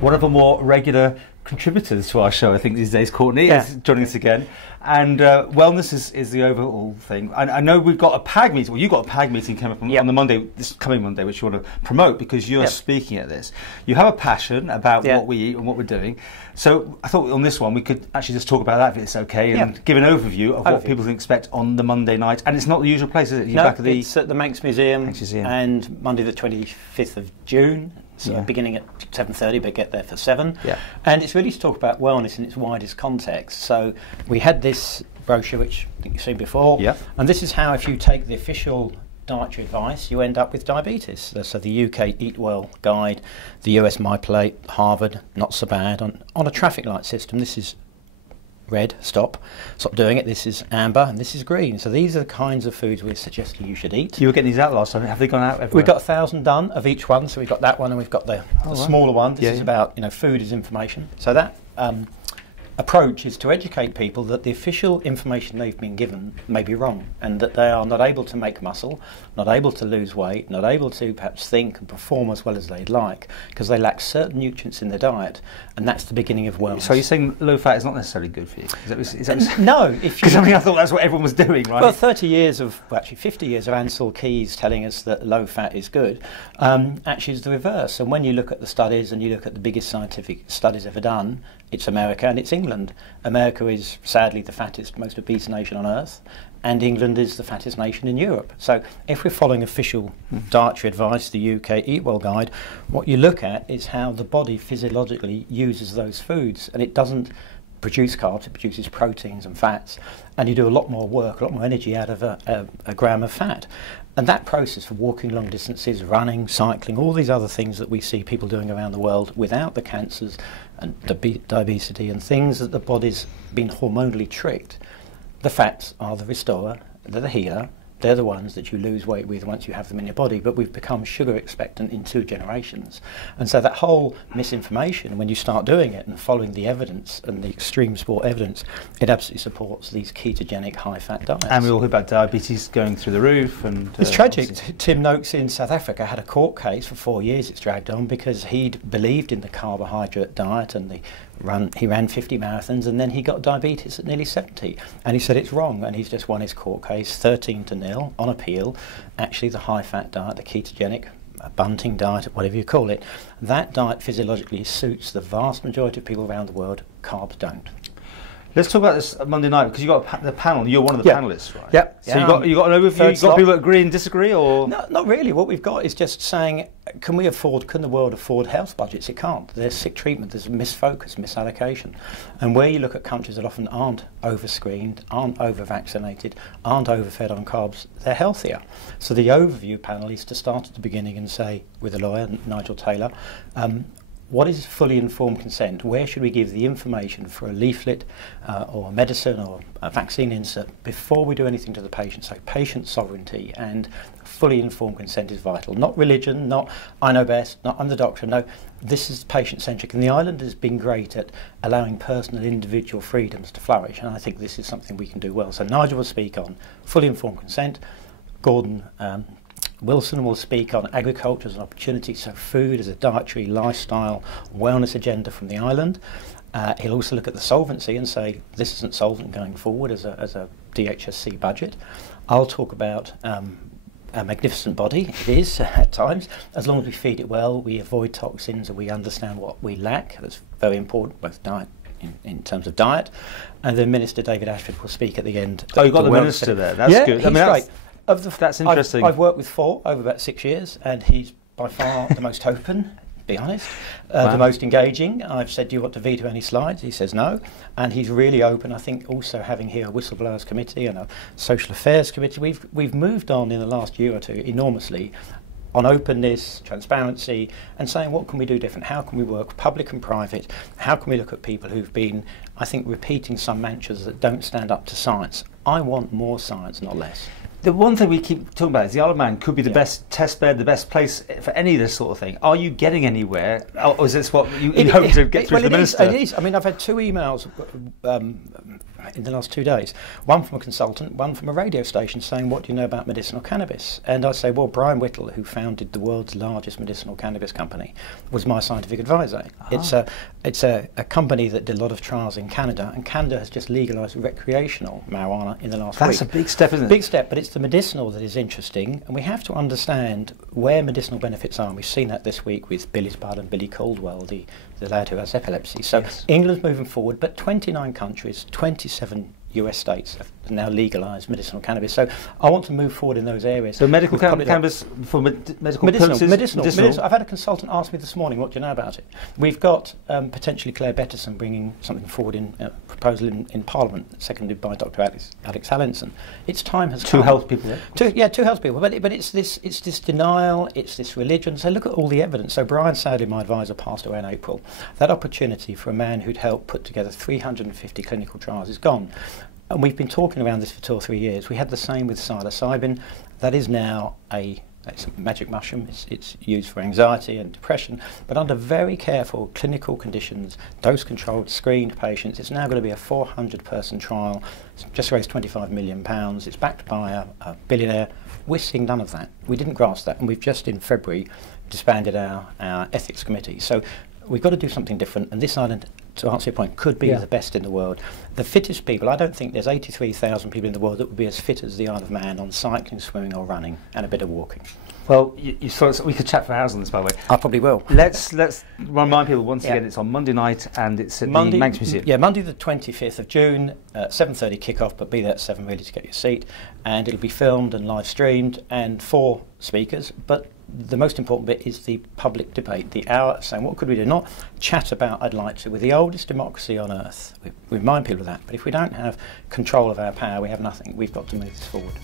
one of the more regular contributors to our show, I think, these days. Courtenay is joining us again. And wellness is the overall thing. I know we've got a PAG meeting. Well, you've got a PAG meeting coming up on the Monday, this coming Monday, which you want to promote because you're speaking at this. You have a passion about what we eat and what we're doing. So I thought on this one we could actually just talk about that if it's okay, and give an overview of what people can expect on the Monday night. And it's not the usual place, is it? You're back at it's at the Manx Museum, and Monday the 25th of June. So beginning at 7:30, but get there for 7. And it's really to talk about wellness in its widest context. So we had this brochure, which I think you've seen before, and this is how, if you take the official dietary advice, you end up with diabetes. So the UK Eat Well guide, the US MyPlate, Harvard, not so bad. On a traffic light system, this is red, stop doing it. This is amber, and this is green. So these are the kinds of foods we're suggesting you should eat. You were getting these out last time. Have they gone out everywhere? We've got 1,000 done of each one. So we've got that one, and we've got the smaller one. This is about, food is information. So that approach is to educate people that the official information they've been given may be wrong, and that they are not able to make muscle, not able to lose weight, not able to perhaps think and perform as well as they'd like, because they lack certain nutrients in their diet, and that's the beginning of wellness. So you're saying low fat is not necessarily good for you? No. Because I thought that's what everyone was doing, right? Well, 50 years of Ansel Keys telling us that low fat is good, actually is the reverse. And when you look at the studies, and you look at the biggest scientific studies ever done, it's America and it's England. America is sadly the fattest, most obese nation on earth, and England is the fattest nation in Europe. So if we're following official dietary advice, the UK Eat Well guide, what you look at is how the body physiologically uses those foods, and it doesn't produce carbs, it produces proteins and fats, and you do a lot more work, a lot more energy out of a gram of fat. And that process for walking long distances, running, cycling, all these other things that we see people doing around the world without the cancers and the obesity and things that the body's been hormonally tricked, the fats are the restorer, they're the healer, they're the ones that you lose weight with once you have them in your body, but we've become sugar expectant in 2 generations. And so that whole misinformation, when you start doing it and following the evidence and the extreme sport evidence, it absolutely supports these ketogenic high-fat diets. And we all hear about diabetes going through the roof. And it's tragic. Tim Noakes in South Africa had a court case for 4 years. It's dragged on because he'd believed in the carbohydrate diet, and he ran 50 marathons, and then he got diabetes at nearly 70, and he said it's wrong, and he's just won his court case 13-0 on appeal. Actually, the high-fat diet, the ketogenic, bunting diet, whatever you call it, that diet physiologically suits the vast majority of people around the world. Carbs don't. Let's talk about this Monday night, because you got the panel. You're one of the panelists, right? Yep. So you got an overview. You got people that agree and disagree, or no? Not really. What we've got is just saying, can the world afford health budgets? It can't. There's sick treatment. There's misfocus, misallocation, and where you look at countries that often aren't over-screened, aren't over-vaccinated, aren't overfed on carbs, they're healthier. So the overview panel is to start at the beginning and say, with a lawyer, Nigel Taylor, what is fully informed consent? Where should we give the information for a leaflet or a medicine or a vaccine insert before we do anything to the patient? So patient sovereignty and fully informed consent is vital. Not religion, not I know best, not I'm the doctor. No, this is patient-centric. And the island has been great at allowing personal individual freedoms to flourish. And I think this is something we can do well. So Nigel will speak on fully informed consent. Gordon Wilson will speak on agriculture as an opportunity, so food as a dietary, lifestyle, wellness agenda from the island. He'll also look at the solvency and say this isn't solvent going forward as a DHSC budget. I'll talk about a magnificent body. It is at times. As long as we feed it well, we avoid toxins, and we understand what we lack. That's very important, both diet in terms of diet. And then Minister David Ashford will speak at the end. Oh, you've got the Minister there. That's good. He's great. That's interesting. I've worked with 4 over about 6 years, and he's by far the most open, to be honest, the most engaging. I've said, do you want to veto any slides? He says no, and he's really open. I think also having here a whistleblowers committee and a social affairs committee, we've moved on in the last year or 2 enormously on openness, transparency, and saying what can we do different? How can we work public and private? How can we look at people who've been, I think, repeating some mantras that don't stand up to science? I want more science, not less. The one thing we keep talking about is the Isle of Man could be the best test bed, the best place for any of this sort of thing. Are you getting anywhere? Or is this what you hope to get through to the Minister? It is. I mean, I've had 2 emails in the last 2 days. One from a consultant, one from a radio station saying, what do you know about medicinal cannabis? And I say, well, Brian Whittle, who founded the world's largest medicinal cannabis company, was my scientific advisor. Ah. It's a company that did a lot of trials in Canada, and Canada has just legalised recreational marijuana in the last week. That's a big step, isn't it? Big step, but it's the medicinal that is interesting, and we have to understand where medicinal benefits are. And we've seen that this week with Billy's Bud and Billy Caldwell, the lad who has epilepsy. So yes. England's moving forward, but 29 countries, 27 US states have now legalised medicinal cannabis. So I want to move forward in those areas. So medical cannabis for medical purposes? Medicinal. I've had a consultant ask me this morning, what do you know about it? We've got potentially Claire Bettison bringing something forward in a proposal in Parliament, seconded by Dr. Alex Hallinson. Its time has come. Two health people, yeah? Two health people. But it's this denial, it's this religion. So look at all the evidence. So Brian, sadly, my advisor, passed away in April. That opportunity for a man who'd helped put together 350 clinical trials is gone. And we've been talking around this for 2 or 3 years. We had the same with psilocybin. That is now it's a magic mushroom. It's used for anxiety and depression, but under very careful clinical conditions, dose-controlled, screened patients. It's now going to be a 400-person trial. It's just raised £25 million. It's backed by a billionaire. We're seeing none of that. We didn't grasp that, and we've just in February disbanded our ethics committee. So we've got to do something different, and this island, to answer your point, could be the best in the world. The fittest people, I don't think there's 83,000 people in the world that would be as fit as the Isle of Man on cycling, swimming or running and a bit of walking. Well, we could chat for hours on this, by the way. I probably will. Let's remind people once again, it's on Monday night and it's at the Manx Museum. Yeah, Monday the 25th of June, 7:30 kick-off, but be there at 7 really to get your seat. And it'll be filmed and live streamed, and 4 speakers, but the most important bit is the public debate, the hour saying what could we do, not chat about I'd like to. We're the oldest democracy on earth. We remind people of that, but if we don't have control of our power, we have nothing. We've got to move this forward.